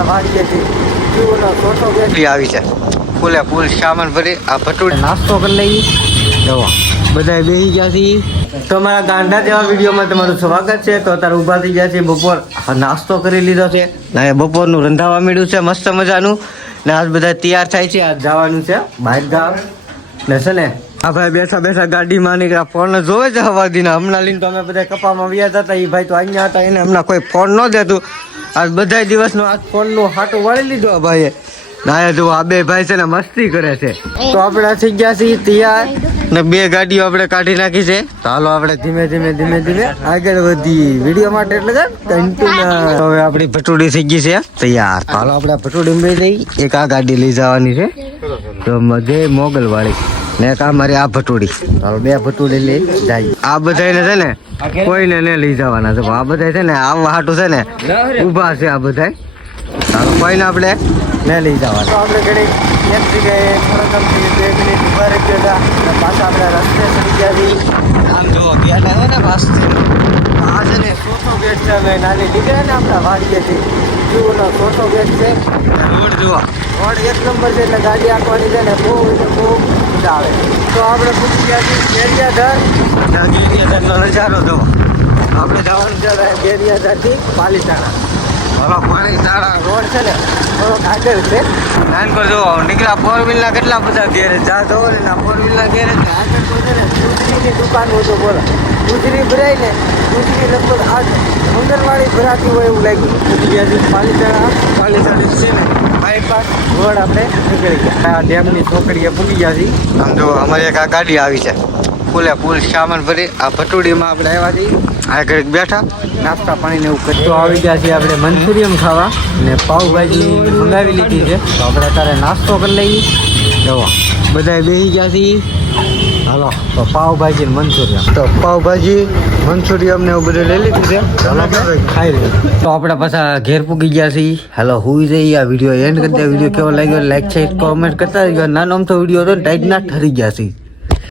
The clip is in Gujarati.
આપણા વાડીએથી જીવનો છોટો બેઠી આવી છે ફૂલે ફૂલ સામાન ભરી આ ભટુડે નાસ્તો કરી લઈએ જવા બધા બેસી ગયા છીએ તમારા ગાંડા જેવા વિડીયોમાં તમારું સ્વાગત છે તો અત્યારે ઊભા થઈ ગયા છે બપોર નાસ્તો કરી લીધો છે ને બપોરનું રંધાવા મળ્યું છે મસ્ત મજાનું ને આજ બધા તૈયાર થાય છે આજ જવાનું છે બહાર ગામ ને છે ને આ ભાઈ બેઠા બેઠા ગાડીમાં નીકળ્યા ફોન જોવે છે હવાદીના હમણાં લઈને તો અમે બધા કપામાં વ્યા હતા એ ભાઈ તો અહીંયા હતા એને હમણાં કોઈ ફોન ન દેતું આજ બધા દિવસનો આજ ફોનનું હાટું વાળી લીધું આ ભાઈએ ના જો આ બે ભાઈ છે ને મસ્તી કરે છે તો આપણે થઈ ગયા છીએ તૈયાર ને બે ગાડીઓ આપણે કાઢી નાખી છે તો હાલો આપણે ધીમે ધીમે આગળ વધી વિડીયો માટે એટલે કન્ટિન્યુ હવે આપણી ભટુડી થઈ ગઈ છે તૈયાર તો હાલો આપણે ભટુડી લઈ જઈ એક આ ગાડી લઈ જવાની છે તો મધે મોગલ વાળી ને એક આ મારી આ ભટુડી હાલો બે ભટુડી લઈ જાય આ બધાને છે ને કોઈને ને લઈ જવાના છે આ બધા છે ને આવવા હાટું છે ને ઊભા છે આ બધા ચાલો કોઈને આપણે ને લઈ જવા તો આપણે ઘડી એક જગ્યાએ થોડા 2 મિનિટ ઉભા રહી ગયા હતા પાછા આપણે રસ્તે ચડી ગયા છીએ આમ જો ગેટ આવે ને પાછળ આ છે ને ચોથો ગેટ છે અમે નાની નીકળ્યા ને આપણા વાડીએથી જીવનો ચોથો ગેટ છે રોડ જોવા રોડ એક નંબર છે એટલે ગાડી આંકવાની છે ને બહુ મજા આવે તો આપણે પૂછી ગયા છીએ ગેરિયાધરનો નજારો જોવા આપણે જવાનું છે ગેરિયાધરથી પાલીતાણા હલો પાણી તાળા રોડ છે ને થોડોક આગળ છે નાનકો જો નીકળ્યા 4 વ્હીલના કેટલા બધા ગેરેજ જા જો ને 4 વ્હીલના ગેરેજ આગળ તો છે ને ગુજરીની દુકાન હોય તો બોલો ગુજરી ભરાય ને ગુજરી લગભગ આ મંગળવાડી ભરાતી હોય એવું લાગ્યું ગુજરીયાથી પાલીતાણા છે ને બાયપાસ રોડ આપણે નીકળી ગયા આ ડેમની છોકરીએ પૂગી ગયા છીએ આમ જો અમારી એક આ ગાડી આવી છે ફૂલે ફૂલ સામાન ભરી આ ભટુડીમાં આપણે આવ્યા છીએ આ ઘડીક બેઠા નાસ્તા પાણીને એવું કરી તો આવી ગયા છીએ આપણે મંચુરિયમ ખાવા ને પાવભાજી મંગાવી લીધી છે તો આપણે અત્યારે નાસ્તો કરી લઈએ જવા બધા બેસી ગયા છીએ હાલો તો પાવભાજી ને મંચુરિયમ તો પાવભાજી મંચુરિયમ ને એવું બધું લઈ લીધું છે ચાલો ખાઈ લઈએ તો આપણે પાછા ઘેર પૂગી ગયા છીએ હાલો હુઈ જઈએ આ વિડીયો એન્ડ કરી દે વિડીયો કેવો લાગ્યો લાઈક છે કોમેન્ટ કરતા નાનો અમથો વિડીયો હતો ટાઈટ ના ઠરી ગયા છીએ